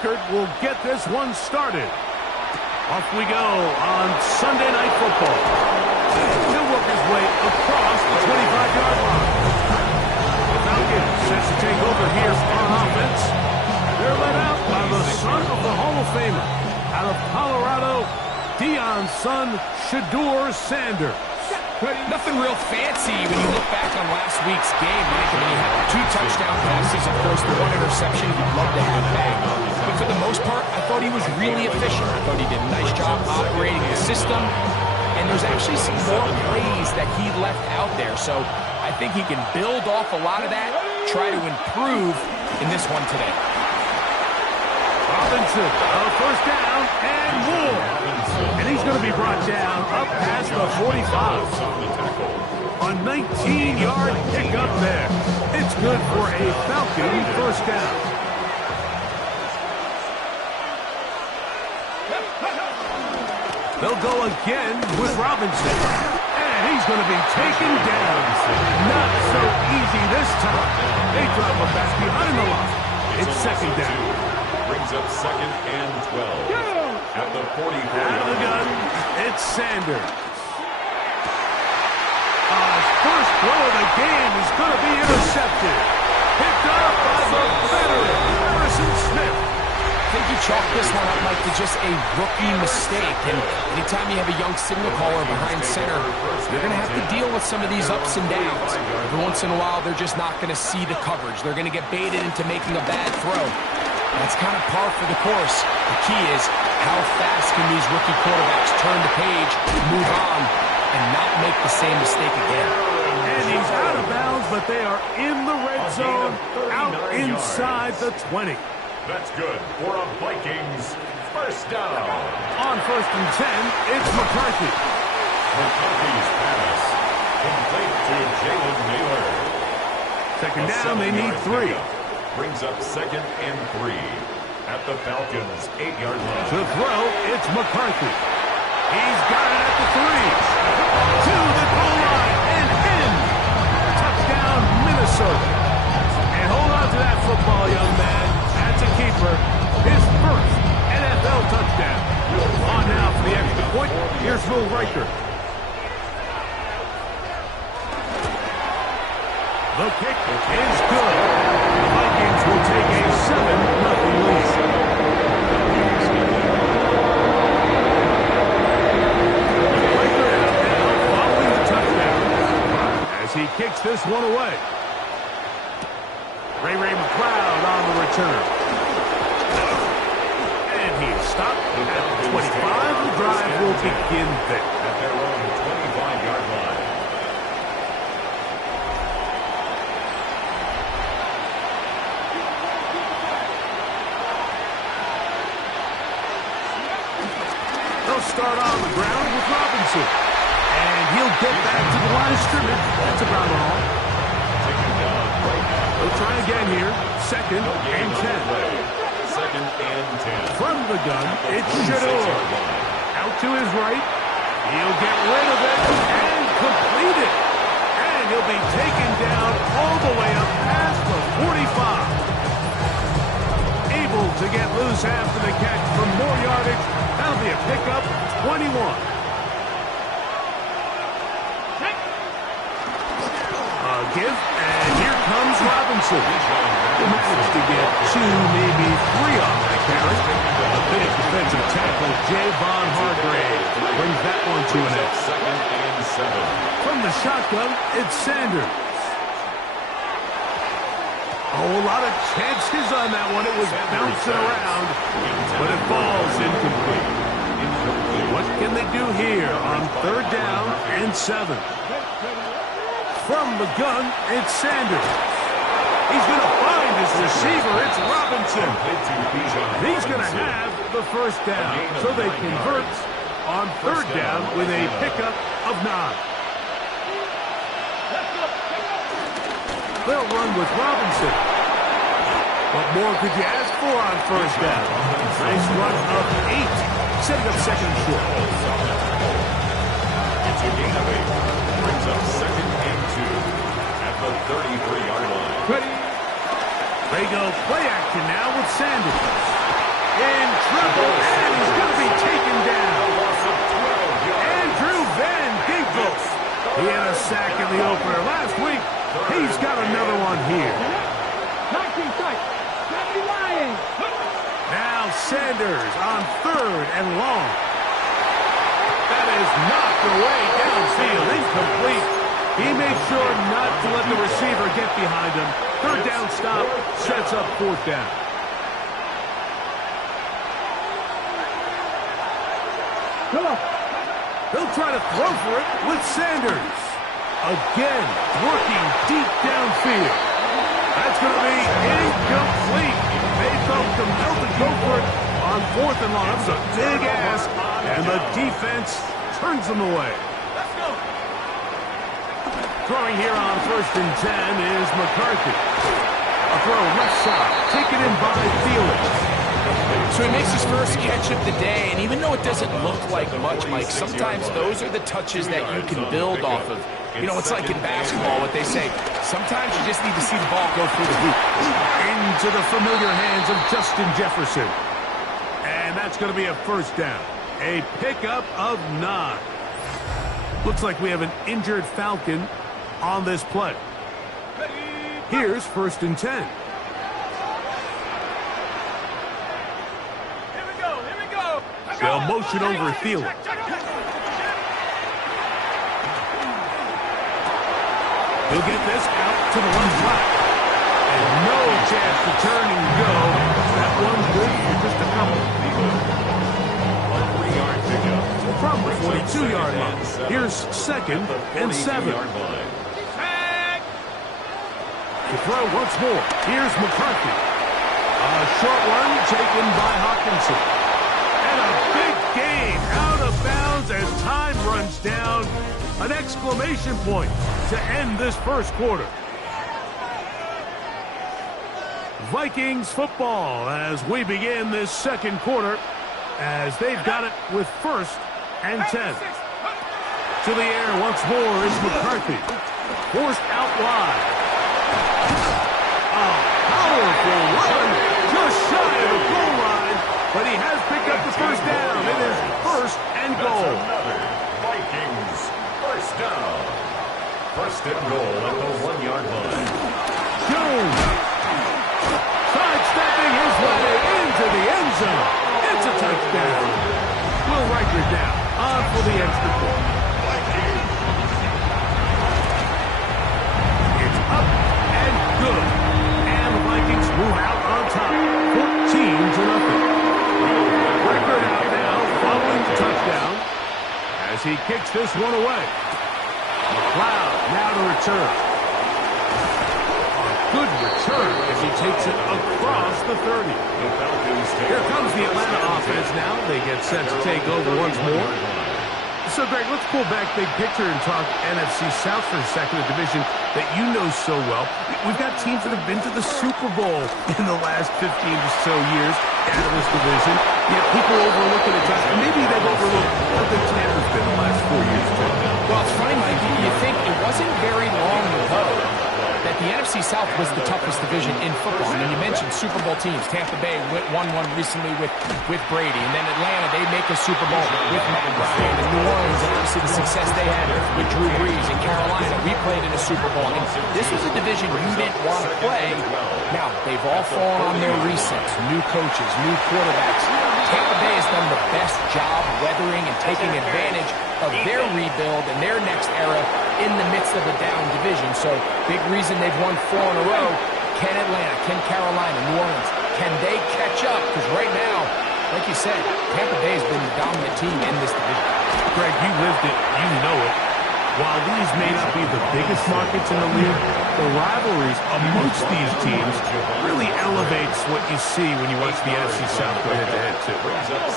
record will get this one started. Off we go on Sunday Night Football. He'll work his way across the 25-yard line. The Falcons set to take over here on offense. They're led out by the son of the Hall of Famer. Out of Colorado, Deion's son, Shedeur Sanders. Nothing real fancy when you look back on last week's game, Mike. I mean, he had 2 touchdown passes, of course, the 1 interception you'd love to have back. But for the most part, I thought he was really efficient. I thought he did a nice job operating the system. And there's actually some more plays that he left out there. So I think he can build off a lot of that, try to improve in this one today. Robinson, first down and more. And he's going to be brought down up past the 45. A 19-yard pickup there. It's good for a Falcon first down. They'll go again with Robinson. And he's going to be taken down. Not so easy this time. They drop him back behind the line. It's second down. Brings up second and 12. At the 44. Out of the gun, it's Sanders. First throw of the game is going to be intercepted. Picked up by the veteran, Harrison Smith. I think you chalk this one up, Mike, to just a rookie mistake. And anytime you have a young signal caller behind center, you're going to have to deal with some of these ups and downs. Every once in a while, they're just not going to see the coverage. They're going to get baited into making a bad throw. That's kind of par for the course. The key is how fast can these rookie quarterbacks turn the page, move on, and not make the same mistake again. And he's out of bounds, but they are in the red zone, out inside the 20. That's good for a Vikings first down. On first and 10, it's McCarthy. McCarthy's pass complete to Jalen Naylor. Second down, they need 3. Brings up second and 3 at the Falcons' 8-yard line. To throw, it's McCarthy. He's got it at the 3. To the goal line and in. Touchdown, Minnesota. And hold on to that football, young man. That's a keeper. His first NFL touchdown. On now for the extra point. Here's Will Riker. The kick is good. The Vikings will take a 7-0 lead. Riker out now following the touchdown. As he kicks this one away. Ray McLeod on the return. And he's stopped at 25. The drive will begin there. At their own 25-yard line. They'll start on the ground with Robinson. And he'll get back to the line of scrimmage. That's about all. They'll try again here. Second and 10. Second and 10. From the gun, it's Shedeur. Out to his right. He'll get rid of it and complete it. And he'll be taken down all the way up past the 45. Able to get loose after the catch for more yardage. That'll be a pickup, 21. Give, and here comes Robinson. He managed to get 2, maybe 3 on that carry. A big defensive tackle, Javon Hargrave, brings that one to an end. Second and 7. From the shotgun, it's Sanders. Oh, a lot of chances on that one. It was bouncing around, but it falls incomplete. What can they do here on third down and 7? From the gun, it's Sanders. He's going to find his receiver. It's Robinson. He's going to have the first down. So they convert on third down with a pickup of 9. They'll run with Robinson. What more could you ask for on first down? Nice run of 8. Setting up second and short. It's a gain of 8. Brings up second and 2 at the 33-yard line. Ready? They go play action now with Sanders. another one here? Now Sanders on 3rd and long. That is knocked away downfield, incomplete. He made sure not to let the receiver get behind him. 3rd down stop sets up 4th down. He'll try to throw for it with Sanders. Again, working deep downfield. That's going to be incomplete. They felt compelled to go for it on 4th and long. That was a big ask, and the defense turns them away. Let's go. Throwing here on 1st and 10 is McCarthy. A throw left side, taken in by Felix. So he makes his first catch of the day, and even though it doesn't look like much, Mike, sometimes those are the touches that you can build off of. You know, it's like in basketball, what they say, sometimes you just need to see the ball go through the hoop. Into the familiar hands of Justin Jefferson. And that's going to be a 1st down. A pickup of 9. Looks like we have an injured Falcon on this play. Here's 1st and 10. They'll motion over Felix. He'll get this out to the one flat. And no chance to turn and go. That one's good for just a couple. From the 42-yard line. Here's 2nd and 7. To throw once more. Here's McCarthy. A short one taken by Hawkinson. And a big gain out of bounds as time runs down. An exclamation point to end this 1st quarter. Vikings football as we begin this 2nd quarter as they've got it with 1st and 10. To the air once more is McCarthy. Forced out wide. A powerful run just shy of the goal line, but he has picked up the 1st down. It is 1st and goal. Vikings 1st down. 1st and goal at the 1-yard line. Jones sidestepping his way into the end zone. It's a touchdown. Will Riker down on for the extra point. It's up and good. And the Vikings move out on top. 14-0. Record out now following the touchdown as he kicks this one away. McLeod now to return. A good return as he takes it across the 30. Here comes the Atlanta offense now. They get set to take over once more. So, Greg, let's pull back big picture and talk NFC South for a second, a division that you know so well. We've got teams that have been to the Super Bowl in the last 15 or so years out of this division. Yet people overlook it at times. Maybe they've overlooked how good Tampa's been the last 4 years, too. Well, it's funny, Mike, you think it wasn't very long ago that the NFC South was the toughest division in football. I mean, you mentioned Super Bowl teams. Tampa Bay won one recently with Brady. And then Atlanta, they make a Super Bowl with Matt Ryan. And New Orleans, and obviously the success they had with Drew Brees. And Carolina, we played in a Super Bowl. I mean, this was a division you didn't want to play. Now, they've all fallen on their resets. New coaches, new quarterbacks. Tampa Bay has done the best job weathering and taking advantage of their rebuild and their next era in the midst of a down division. So, big reason they've won 4 in a row. Can Atlanta, can Carolina, New Orleans, can they catch up? Because right now, like you said, Tampa Bay has been the dominant team in this division. Greg, you lived it, you know it. While these may not be the biggest markets in the league, the rivalries amongst these teams really elevates what you see when you watch the NFC South go head-to-head, too.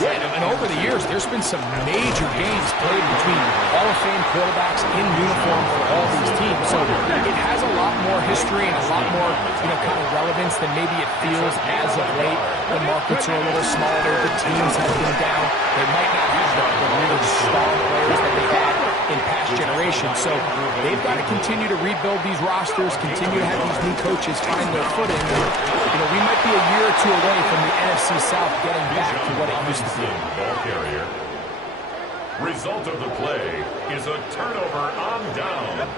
Yeah, and over the years, there's been some major games played between Hall of Fame quarterbacks in uniform for all these teams. So it has a lot more history and a lot more, kind of relevance than maybe it feels as of late. The markets are a little smaller. The teams have been down. They might not have the really star players that they had in past generations. So they've got to continue to rebuild these rosters, continue to have these new coaches find their footing. We might be a year or two away from the NFC South getting back to what it used to be. Ball carrier. Result of the play is a turnover on down.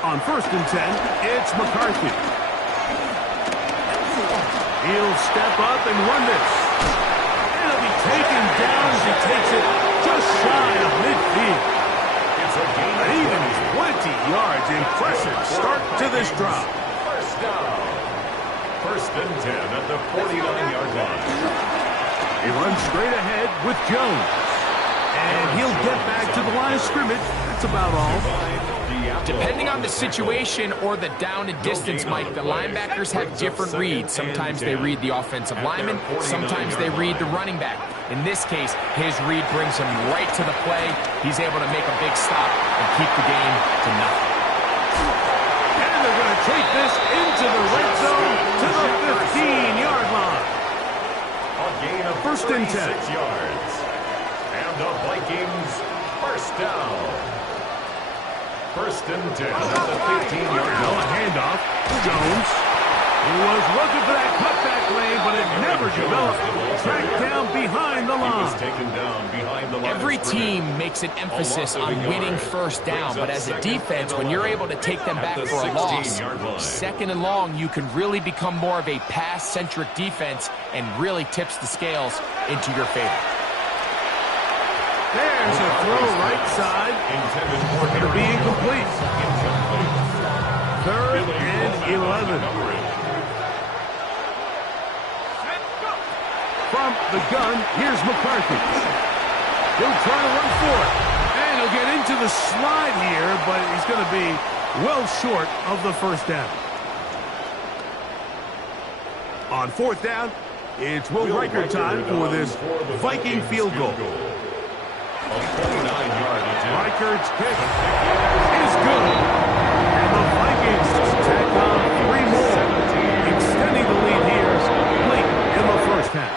On 1st and 10, it's McCarthy. He'll step up and run this. And he'll be taken down as he takes it just shy of midfield. An even 20 yards. Impressive start to this drive. First down. 1st and 10 at the 49-yard line. He runs straight ahead with Jones. And he'll get back to the line of scrimmage. That's about all. Depending on the situation or the down and distance, Mike, the linebackers have different reads. Sometimes they read the offensive lineman. Sometimes they read the running back. In this case, his read brings him right to the play. He's able to make a big stop and keep the game to nothing. And they're going to take this into the red zone to the 15-yard line. A gain of 1st and 10 yards. And the Vikings first down. 1st and 10 at the 15-yard Now a line. handoff. Jones. He was looking for that cutback lane, but it never developed. Tracked down behind the line. Taken down behind the line. Every team makes an emphasis on winning 1st down, but as a defense, when you're able to take them back for a loss, 2nd and long, you can really become more of a pass-centric defense and really tips the scales into your favor. There's a throw right side. It'll be incomplete. 3rd and 11. From the gun, here's McCarthy. He'll try to run for it. And he'll get into the slide here, but he's going to be well short of the 1st down. On 4th down, it's Will Riker time for this Viking field goal. A 49-yard attempt. Reichard's kick is good. And the Vikings just tack on 3 more, extending the lead here late in the 1st half.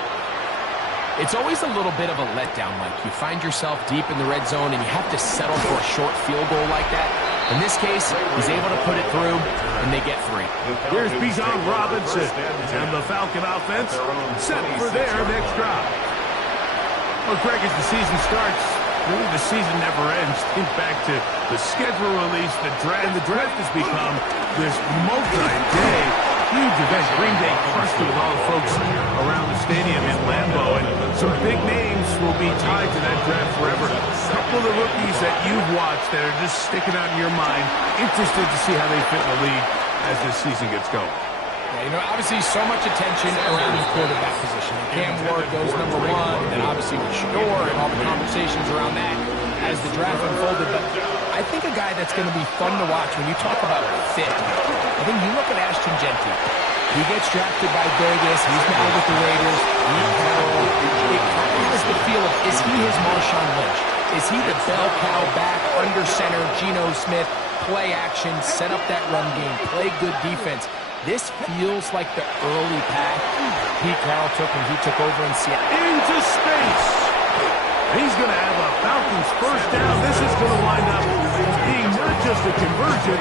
It's always a little bit of a letdown, Mike. You find yourself deep in the red zone, and you have to settle for a short field goal like that. In this case, he's able to put it through, and they get 3. Here's Bijan Robinson, and the Falcon offense set for their next drive. Well, Greg, as the season starts, really the season never ends. Think back to the schedule release, the draft has become this multi-day huge event. Green Bay crushed it with all the folks around the stadium in Lambeau, and some big names will be tied to that draft forever. A couple of the rookies that you've watched that are just sticking out in your mind, interested to see how they fit in the league as this season gets going. Yeah, you know, obviously so much attention around the quarterback position. Cam Ward goes #1, and then obviously with Shador and all the conversations around that as the draft unfolded. But I think a guy that's going to be fun to watch when you talk about fit, I think you look at Ashton Genty. He gets drafted by Vegas. He's now with the Raiders. It has the feel of, is he his Marshawn Lynch? Is he the bell cow back under center, Geno Smith, play action, set up that run game, play good defense? This feels like the early path Pete Carroll took when he took over in Seattle. Into space. He's going to have a Falcons 1st down. This is going to wind up being not just a conversion,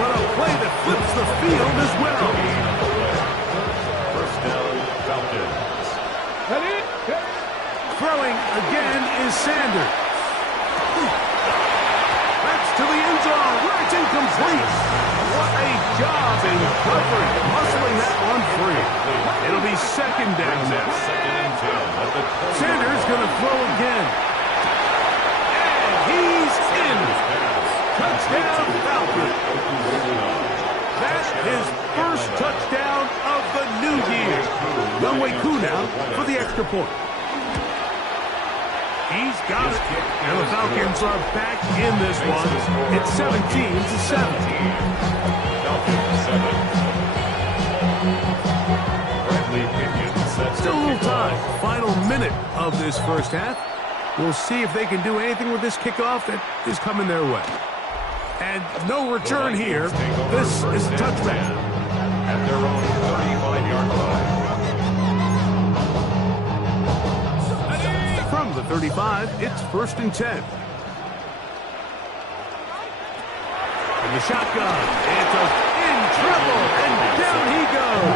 but a play that flips the field as well. 1st down, Falcons. Throwing again is Sanders. That's to the end zone, where it's incomplete. What a job in covering, muscling that one free. It'll be 2nd down now. 2nd and 10 at the 20. Sanders going to throw again. And he's in. Touchdown, Falcons. That's his 1st touchdown of the new year. Younghoe Koo now for the extra point. He's got it. And the Falcons are back in this one. It's 17-7. Falcons 7. Still a little time. Final minute of this 1st half. We'll see if they can do anything with this kickoff that is coming their way. And no return here. This is a touchback. At their own 35-yard line. From the 35, it's 1st and 10. In the shotgun, it's in trouble, and down he goes.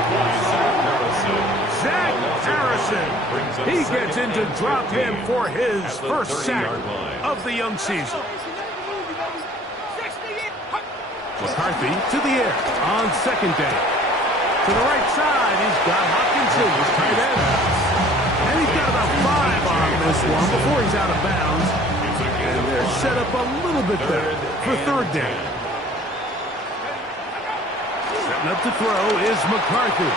Zach Harrison. He gets in to drop him for his 1st sack of the young season. McCarthy to the air on second down. To the right side, he's got Hopkinson, his tight end. And he's got about 5 on this one before he's out of bounds. And they're set up a little bit better for third down. Setting up to throw is McCarthy.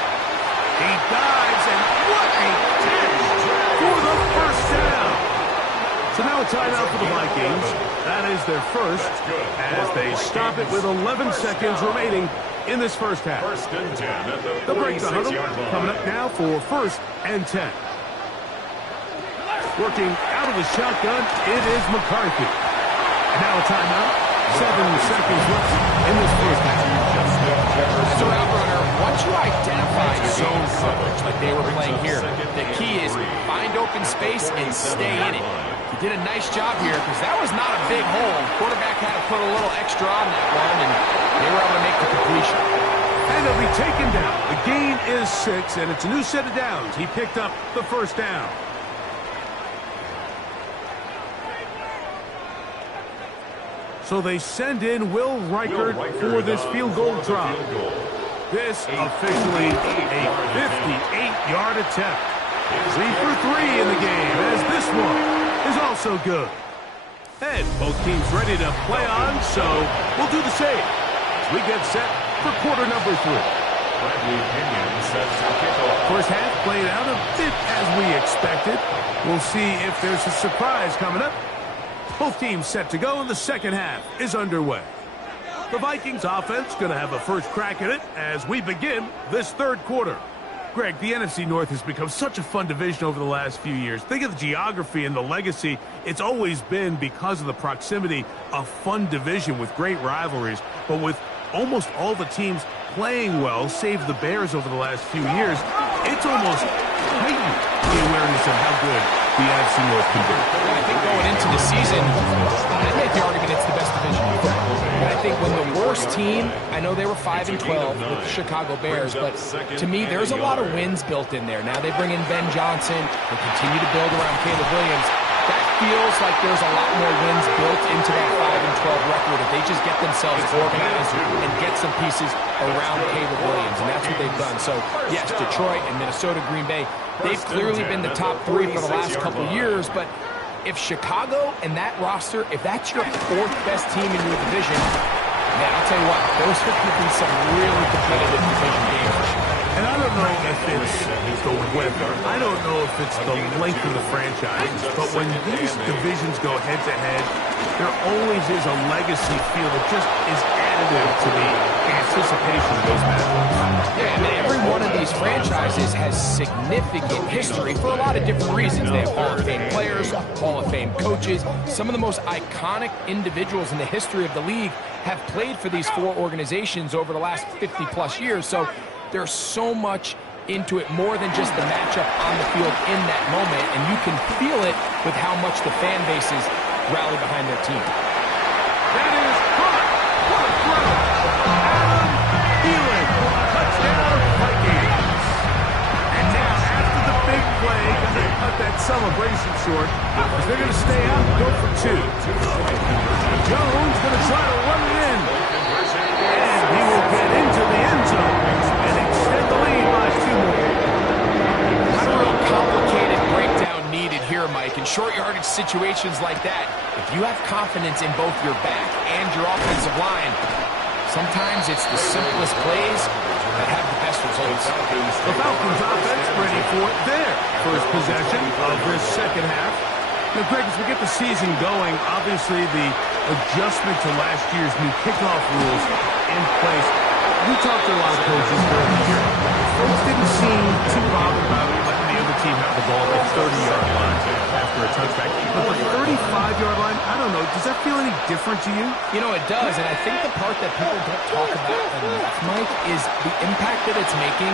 He dives, and what a catch for the first down. So now a timeout for the Vikings. That is their first, as they stop it with 11 seconds remaining in this first half. They'll break the huddle. Coming up now for 1st and 10. Working out of the shotgun, it is McCarthy. And now a timeout. 7 seconds left in this first half. As a route runner, once you identify zone coverage like they were playing here, the key is find open space and stay in it. He did a nice job here because that was not a big hole. Quarterback had to put a little extra on that one, and they were able to make the completion. And he'll be taken down. The gain is 6, and it's a new set of downs. He picked up the first down. So they send in Will Reichert for this field goal drop. This officially a 58-yard attempt. 3 for 3 in the game, as this one is also good. And both teams ready to play on, so we'll do the same as we get set for quarter number 3. First half played out a bit as we expected. We'll see if there's a surprise coming up. Both teams set to go, and the second half is underway. The Vikings offense going to have a first crack at it as we begin this third quarter. Greg, the NFC North has become such a fun division over the last few years. Think of the geography and the legacy. It's always been, because of the proximity, a fun division with great rivalries. But with almost all the teams playing well, save the Bears over the last few years, it's almost heightened the awareness of how good the NFC North can be. I think going into the season, I'd make the argument it's the best division in football. And I think when the worst team, I know they were 5-12 with the Chicago Bears, but to me, there's a lot of wins built in there. Now they bring in Ben Johnson, they continue to build around Caleb Williams. That feels like there's a lot more wins built into that 5-12 record if they just get themselves organized and get some pieces around Caleb Williams, and that's what they've done. So, yes, Detroit and Minnesota, Green Bay, they've clearly been the top 3 for the last couple years, but if Chicago and that roster, if that's your 4th best team in your division, man, I'll tell you what, those are going to be some really competitive division games. And I don't know if it's the weather. I don't know if it's the length of the franchise. But when these divisions go head-to-head, there always is a legacy feel that just is additive to the anticipation of those matchups. Yeah, and every one of these franchises has significant history for a lot of different reasons. They have Hall of Fame players, Hall of Fame coaches. Some of the most iconic individuals in the history of the league have played for these 4 organizations over the last 50-plus years. So there's so much into it, more than just the matchup on the field in that moment, and you can feel it with how much the fan bases rally behind their team. That is caught. What a throw. Adam Thielen. Touchdown, Vikings. And now, after the big play, going to cut that celebration short, because they're going to stay out and go for 2. Jones going to try to run it in. And he will get into the end zone and extend the lead by 2 more. Not a real complicated breakdown needed here, Mike. In short yardage situations like that, if you have confidence in both your back and your offensive line, sometimes it's the simplest plays that have the best results. The Falcons offense ready for their first possession of this second half. Now, Greg, as we get the season going, obviously the adjustment to last year's new kickoff rules in place. We talked to a lot of coaches during the year. Folks didn't seem too bothered about letting the other team have the ball at the 30-yard line after a touchback. But the 35-yard line, I don't know, does that feel any different to you? You know, it does, and I think the part that people don't talk about enough, Mike, is the impact that it's making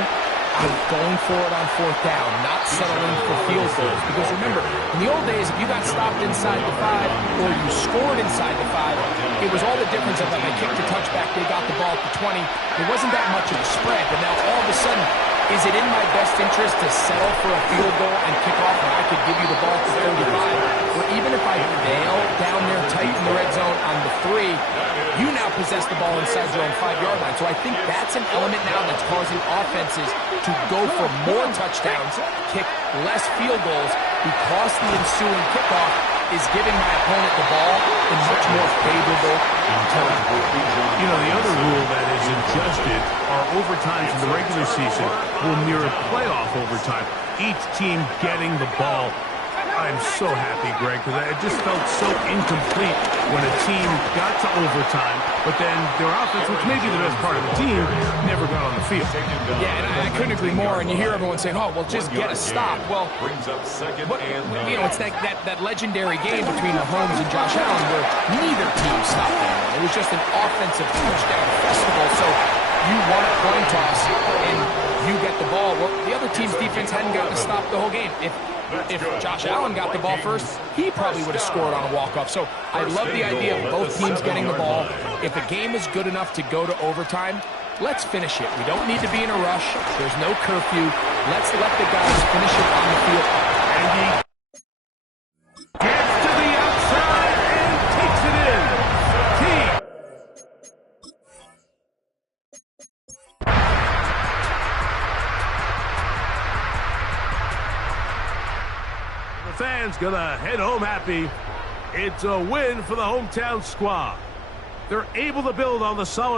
on going for it on 4th down, not settling for field goals. Because remember, in the old days, if you got stopped inside the 5 or you scored inside the 5, it was all the difference of like, I kicked a touchback, they got the ball at the 20. It wasn't that much of a spread, but now all of a sudden, is it in my best interest to settle for a field goal and kick off when I could give you the ball at the 35? Or even if I fail down there tight in the red zone on the 3, you now possess the ball inside your own 5-yard line. So I think that's an element now that's causing offenses to go for more touchdowns, kick less field goals, because the ensuing kickoff is giving my opponent the ball in much more favorable terms. You know, the other rule that is adjusted are overtimes in the regular season will mirror playoff overtime. Each team getting the ball. I'm so happy, Greg, because I just felt so incomplete when a team got to overtime, but then their offense, which may be the best part of the team, never got on the field. Yeah, and I couldn't agree more. And you hear everyone saying, oh, well, just get a stop. Well, you know, it's that legendary game between Mahomes and Josh Allen where neither team stopped them. It was just an offensive touchdown festival. So you won a coin toss and you get the ball. Well, the other team's defense hadn't gotten to stop the whole game. If Josh Allen got the ball first, he probably would have scored on a walk-off. So I love the idea of both teams getting the ball. If a game is good enough to go to overtime, let's finish it. We don't need to be in a rush. There's no curfew. Let's let the guys finish it on the field. And he gets to the outside and takes it in. The fans gonna head home happy. It's a win for the hometown squad. They're able to build on the solid